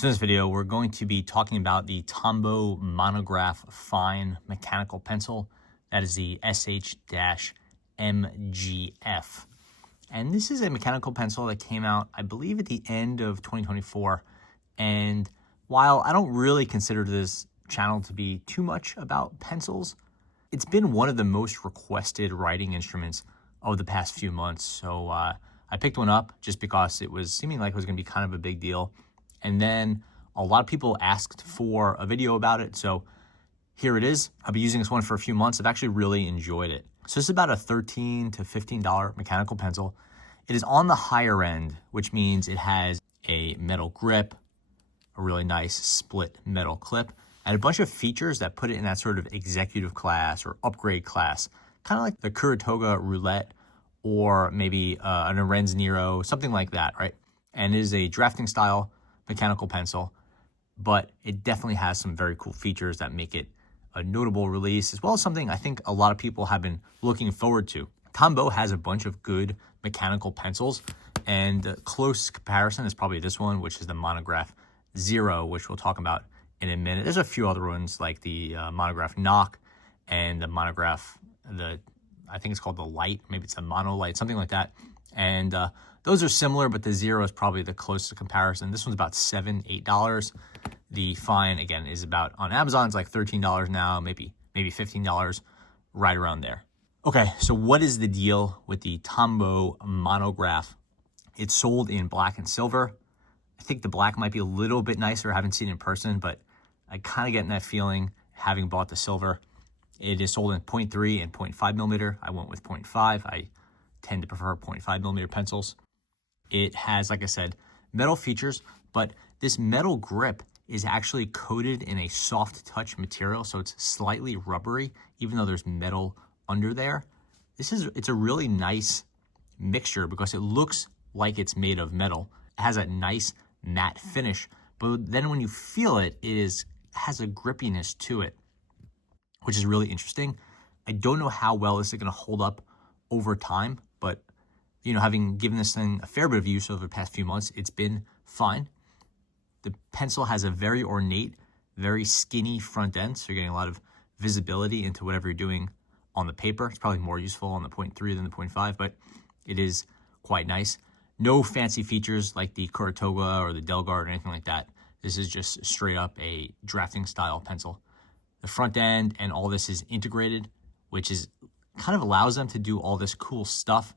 So in this video, we're going to be talking about the Tombow Mono Graph Fine mechanical pencil. That is the SH-MGF. And this is a mechanical pencil that came out, I believe, at the end of 2024. And while I don't really consider this channel to be too much about pencils, it's been one of the most requested writing instruments of the past few months. So I picked one up just because it was seeming like it was going to be kind of a big deal. And then a lot of people asked for a video about it. So here it is. I've been using this one for a few months. I've actually really enjoyed it. So this is about a $13 to $15 mechanical pencil. It is on the higher end, which means it has a metal grip, a really nice split metal clip, and a bunch of features that put it in that sort of executive class or upgrade class, kind of like the Kuratoga Roulette or maybe an Arenz Nero, something like that, right? And it is a drafting style mechanical pencil, but it definitely has some very cool features that make it a notable release, as well as something I think a lot of people have been looking forward to. Tombow has a bunch of good mechanical pencils, and the close comparison is probably this one, which is the Mono Graph Zero, which we'll talk about in a minute. There's a few other ones like the Mono Graph Knock and the Mono Graph, I think it's called the Light, maybe it's the Mono Light, something like that. And those are similar, but the Zero is probably the closest comparison. This one's about $7, $8. The Fine, again, is about, on Amazon, it's like $13 now, maybe $15, right around there. Okay, so what is the deal with the Tombow Mono Graph? It's sold in black and silver. I think the black might be a little bit nicer. I haven't seen it in person, but I kind of get that feeling having bought the silver. It is sold in 0.3 and 0.5 millimeter. I went with 0.5. I tend to prefer 0.5 millimeter pencils. It has, like I said, metal features, but this metal grip is actually coated in a soft touch material, so it's slightly rubbery, even though there's metal under there. It's a really nice mixture because it looks like it's made of metal. It has a nice matte finish, but then when you feel it, has a grippiness to it, which is really interesting. I don't know how well this is going to hold up over time, but having given this thing a fair bit of use over the past few months, it's been fine. The pencil has a very ornate, very skinny front end, so you're getting a lot of visibility into whatever you're doing on the paper. It's probably more useful on the 0.3 than the 0.5, but it is quite nice. No fancy features like the Kuratoga or the Delgard or anything like that. This is just straight up a drafting style pencil. The front end and all this is integrated, which is kind of allows them to do all this cool stuff,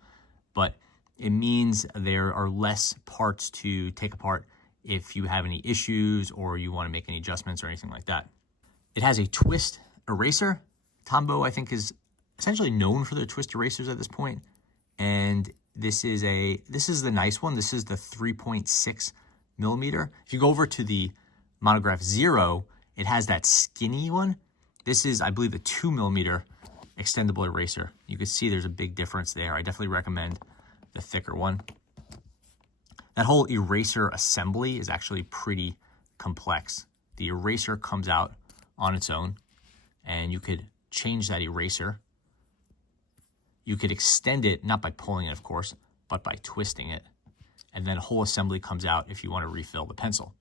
but it means there are less parts to take apart if you have any issues or you want to make any adjustments or anything like that. It has a twist eraser. Tombow, I think, is essentially known for their twist erasers at this point, and this is the nice one. This is the 3.6 millimeter. If you go over to the Mono Graph Zero, it has that skinny one. This is, I believe, the 2 millimeter extendable eraser. You can see there's a big difference there. I definitely recommend the thicker one. That whole eraser assembly is actually pretty complex. The eraser comes out on its own, and you could change that eraser. You could extend it, not by pulling it, of course, but by twisting it. And then a whole assembly comes out if you want to refill the pencil.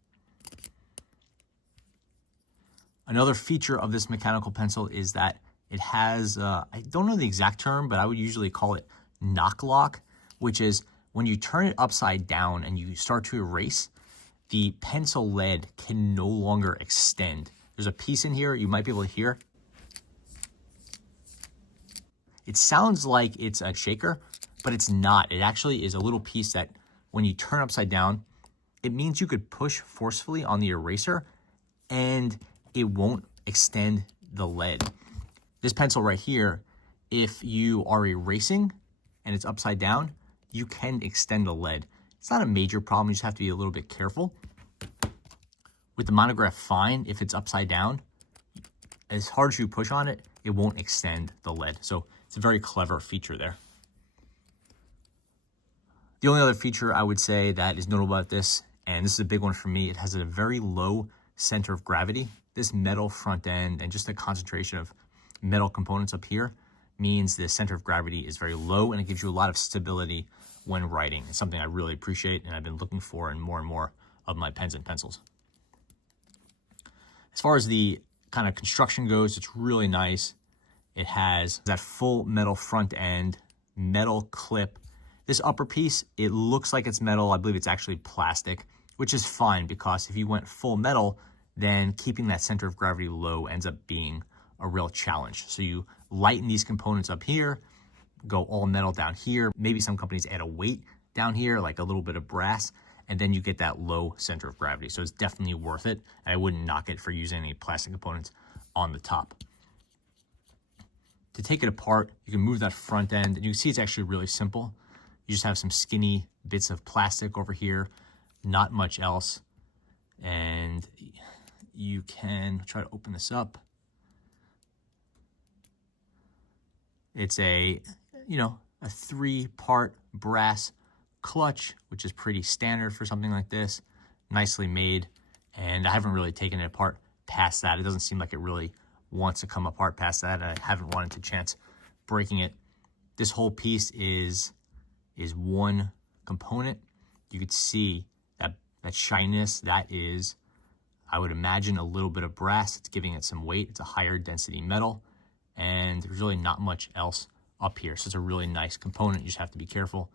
Another feature of this mechanical pencil is that it has, I don't know the exact term, but I would usually call it knock lock, which is when you turn it upside down and you start to erase, the pencil lead can no longer extend. There's a piece in here you might be able to hear. It sounds like it's a shaker, but it's not. It actually is a little piece that when you turn upside down, it means you could push forcefully on the eraser and it won't extend the lead. This pencil right here, if you are erasing and it's upside down, you can extend the lead. It's not a major problem, you just have to be a little bit careful. With the Mono Graph Fine, if it's upside down, as hard as you push on it, it won't extend the lead. So it's a very clever feature there. The only other feature I would say that is notable about this, and this is a big one for me, it has a very low center of gravity. This metal front end and just the concentration of metal components up here means the center of gravity is very low, and it gives you a lot of stability when writing. It's something I really appreciate and I've been looking for in more and more of my pens and pencils. As far as the kind of construction goes, it's really nice. It has that full metal front end, metal clip. This upper piece, it looks like it's metal. I believe it's actually plastic, which is fine because if you went full metal, then keeping that center of gravity low ends up being a real challenge. So you lighten these components up here, go all metal down here. Maybe some companies add a weight down here, like a little bit of brass, and then you get that low center of gravity. So it's definitely worth it. And I wouldn't knock it for using any plastic components on the top. To take it apart, you can move that front end, and you can see it's actually really simple. You just have some skinny bits of plastic over here, not much else. And you can try to open this up. It's a 3-part brass clutch, which is pretty standard for something like this. Nicely made, and I haven't really taken it apart past that. It doesn't seem like it really wants to come apart past that. I haven't run into chance breaking it. This whole piece is one component. You could see that shininess. That is, I would imagine, a little bit of brass. It's giving it some weight. It's a higher density metal, and there's really not much else up here. So it's a really nice component. You just have to be careful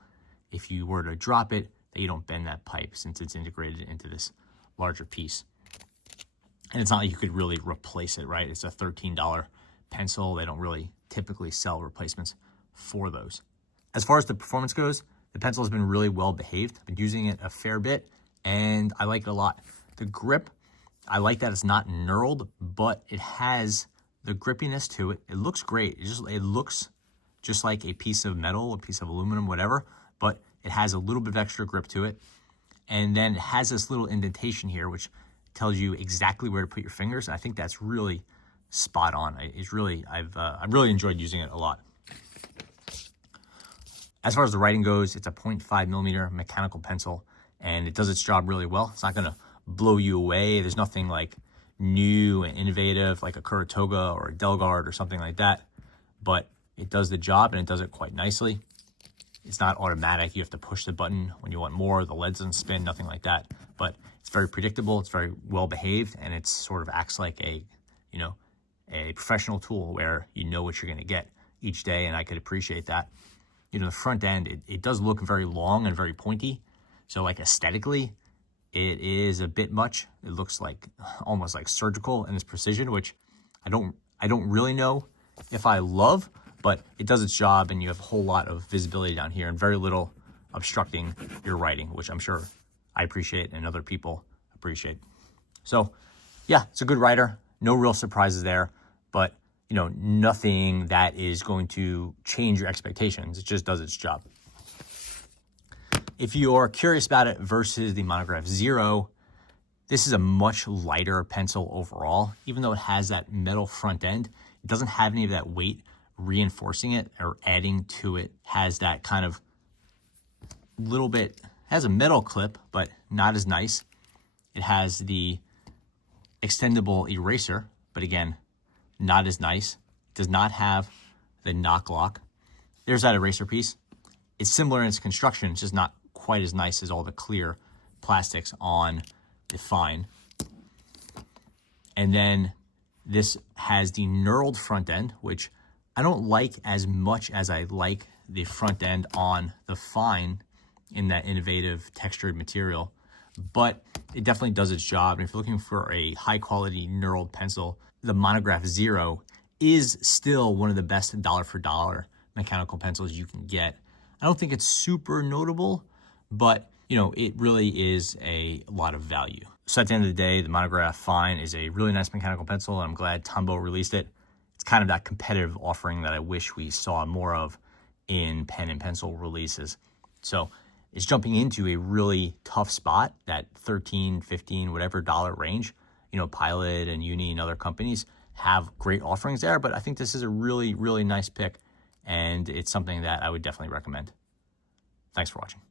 if you were to drop it that you don't bend that pipe, since it's integrated into this larger piece. And it's not like you could really replace it, right? It's a $13 pencil. They don't really typically sell replacements for those. As far as the performance goes, the pencil has been really well behaved. I've been using it a fair bit, and I like it a lot. The grip, I like that it's not knurled, but it has the grippiness to it. It looks great. It looks just like a piece of metal, a piece of aluminum, whatever, but it has a little bit of extra grip to it. And then it has this little indentation here, which tells you exactly where to put your fingers. And I think that's really spot on. I've really enjoyed using it a lot. As far as the writing goes, it's a 0.5 millimeter mechanical pencil, and it does its job really well. It's not going to blow you away. There's nothing like new and innovative like a Kuratoga or a Delgard or something like that, but it does the job, and it does it quite nicely. It's not automatic. You have to push the button when you want more. The lead doesn't spin, nothing like that. But it's very predictable. It's very well behaved, and it sort of acts like a professional tool where you know what you're going to get each day, and I could appreciate that. The front end, it does look very long and very pointy. So like aesthetically, it is a bit much. It looks like almost like surgical in its precision, which I don't really know if I love, but it does its job, and you have a whole lot of visibility down here and very little obstructing your writing, which I'm sure I appreciate and other people appreciate. So yeah, it's a good writer. No real surprises there, but nothing that is going to change your expectations. It just does its job. If you're curious about it versus the Mono Graph Zero, this is a much lighter pencil overall. Even though it has that metal front end, it doesn't have any of that weight reinforcing it or adding to it. Has that kind of little bit, has a metal clip, but not as nice. It has the extendable eraser, but again, not as nice. It does not have the knock lock. There's that eraser piece. It's similar in its construction. It's just not quite as nice as all the clear plastics on the Fine. And then this has the knurled front end, which I don't like as much as I like the front end on the Fine in that innovative textured material, but it definitely does its job. And if you're looking for a high quality knurled pencil, the Mono Graph Zero is still one of the best dollar for dollar mechanical pencils you can get. I don't think it's super notable, but it really is a lot of value. So at the end of the day, the Mono Graph Fine is a really nice mechanical pencil, and I'm glad Tombow released it. It's kind of that competitive offering that I wish we saw more of in pen and pencil releases. So it's jumping into a really tough spot, that 13, 15, whatever dollar range. Pilot and Uni and other companies have great offerings there, but I think this is a really, really nice pick, and it's something that I would definitely recommend. Thanks for watching.